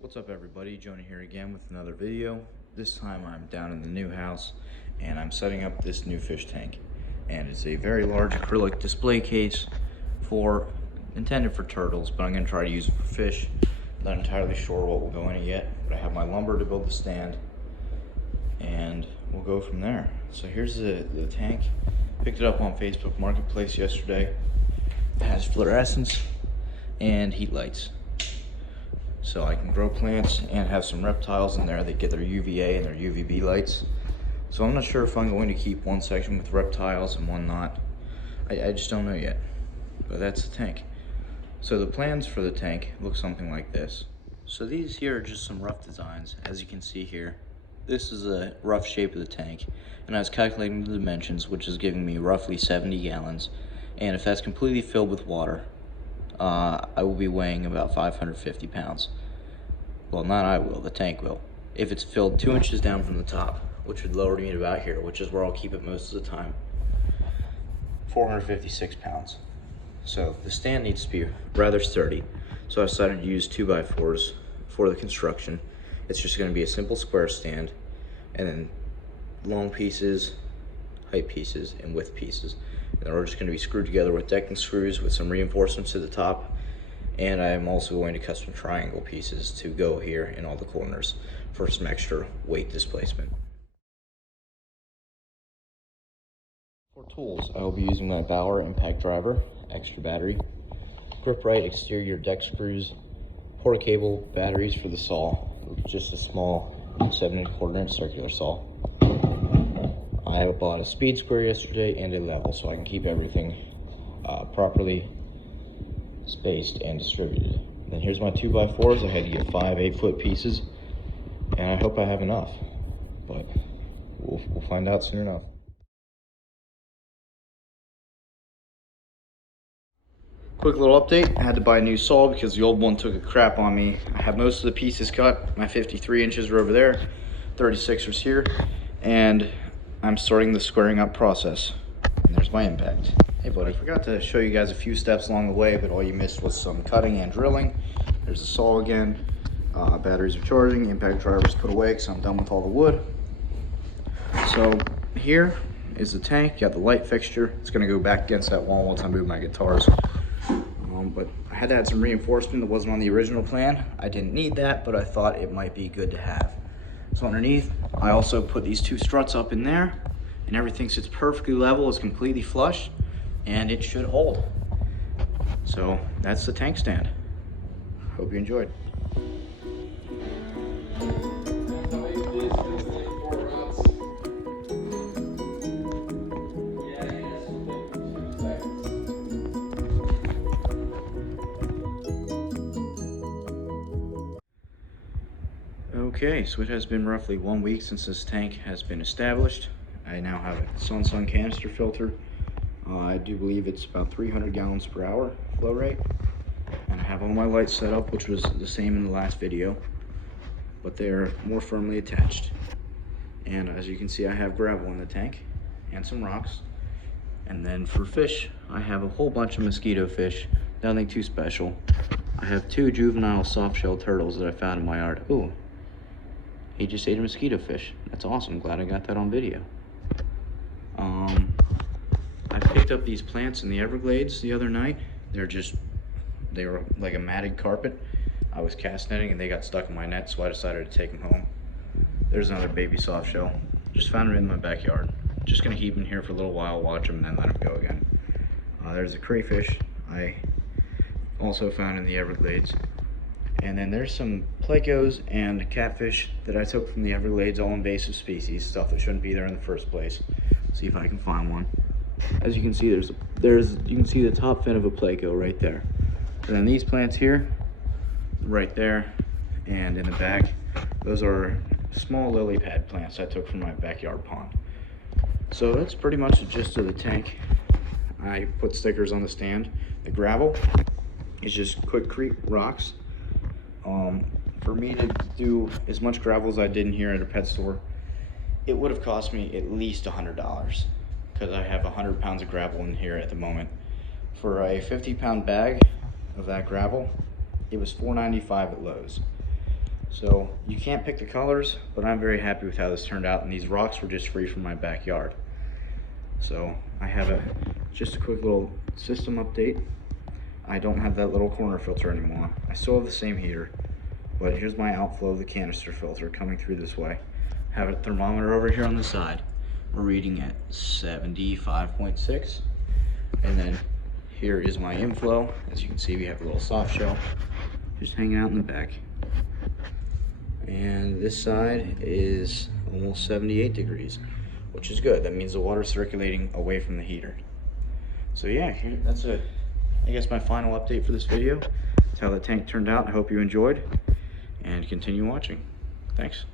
What's up everybody, Jonah here again with another video. This time I'm down in the new house and I'm setting up this new fish tank. And it's a very large acrylic display case intended for turtles, but I'm going to try to use it for fish. Not entirely sure what will go in it yet, but I have my lumber to build the stand and we'll go from there. So here's the tank. Picked it up on Facebook Marketplace yesterday. It has fluorescence and heat lights, so I can grow plants and have some reptiles in there that get their UVA and their UVB lights. So I'm not sure if I'm going to keep one section with reptiles and one not. I just don't know yet, but that's the tank. So the plans for the tank look something like this. So these here are just some rough designs. As you can see here, this is a rough shape of the tank, and I was calculating the dimensions, which is giving me roughly 70 gallons. And if that's completely filled with water, I will be weighing about 550 pounds. Well, not I will, the tank will. If it's filled 2 inches down from the top, which would lower me to about here, which is where I'll keep it most of the time, 456 pounds. So the stand needs to be rather sturdy. So I decided to use 2x4s for the construction. It's just gonna be a simple square stand, and then long pieces, height pieces, and width pieces. And they're just gonna be screwed together with decking screws with some reinforcements to the top. And I am also going to cut some triangle pieces to go here in all the corners for some extra weight displacement. For tools, I will be using my Bauer impact driver, extra battery, grip right exterior deck screws, porta cable, batteries for the saw, just a small 7¼ circular saw. I bought a speed square yesterday and a level so I can keep everything properly spaced and distributed. And then here's my 2x4s. I had to get 5 8-foot pieces, and I hope I have enough, but we'll find out soon enough. Quick little update, I had to buy a new saw because the old one took a crap on me. I have most of the pieces cut. My 53 inches are over there, 36ers here, and I'm starting the squaring up process. And there's my impact. Hey buddy, I forgot to show you guys a few steps along the way, but all you missed was some cutting and drilling. There's the saw again. Batteries are charging, impact driver's put away because I'm done with all the wood. So here is the tank, got the light fixture. It's gonna go back against that wall once I move my guitars. But I had to add some reinforcement that wasn't on the original plan. I didn't need that, but I thought it might be good to have. So underneath, I also put these 2 struts up in there, and everything sits perfectly level, is completely flush, and it should hold. So that's the tank stand. Hope you enjoyed. Okay, so it has been roughly 1 week since this tank has been established. I now have a Sun canister filter. I do believe it's about 300 gallons per hour flow rate. And I have all my lights set up, which was the same in the last video, but they're more firmly attached. And as you can see, I have gravel in the tank and some rocks. And then for fish, I have a whole bunch of mosquito fish, nothing too special. I have 2 juvenile soft-shell turtles that I found in my yard. Ooh. He just ate a mosquito fish. That's awesome. Glad I got that on video. I picked up these plants in the Everglades the other night. They were like a matted carpet. I was cast netting and they got stuck in my net, so I decided to take them home. There's another baby soft shell. Just found it in my backyard. Just gonna keep them here for a little while, watch them, and then let them go again. There's a crayfish I also found in the Everglades. And then there's some plecos and catfish that I took from the Everglades, all invasive species, stuff that shouldn't be there in the first place. See if I can find one. As you can see, you can see the top fin of a pleco right there. And then these plants here, right there, and in the back, those are small lily pad plants I took from my backyard pond. So that's pretty much the gist of the tank. I put stickers on the stand. The gravel is just Quickcrete rocks. For me to do as much gravel as I did in here at a pet store, it would have cost me at least $100 because I have 100 pounds of gravel in here at the moment. For a 50-pound bag of that gravel, it was $4.95 at Lowe's. So you can't pick the colors, but I'm very happy with how this turned out, and these rocks were just free from my backyard. So I have just a quick little system update. I don't have that little corner filter anymore. I still have the same heater, but here's my outflow of the canister filter coming through this way. I have a thermometer over here on the side. We're reading at 75.6. And then here is my inflow. As you can see, we have a little soft shell just hanging out in the back. And this side is almost 78 degrees, which is good. That means the water's circulating away from the heater. So yeah, that's I guess my final update for this video. That's how the tank turned out. I hope you enjoyed, and continue watching. Thanks.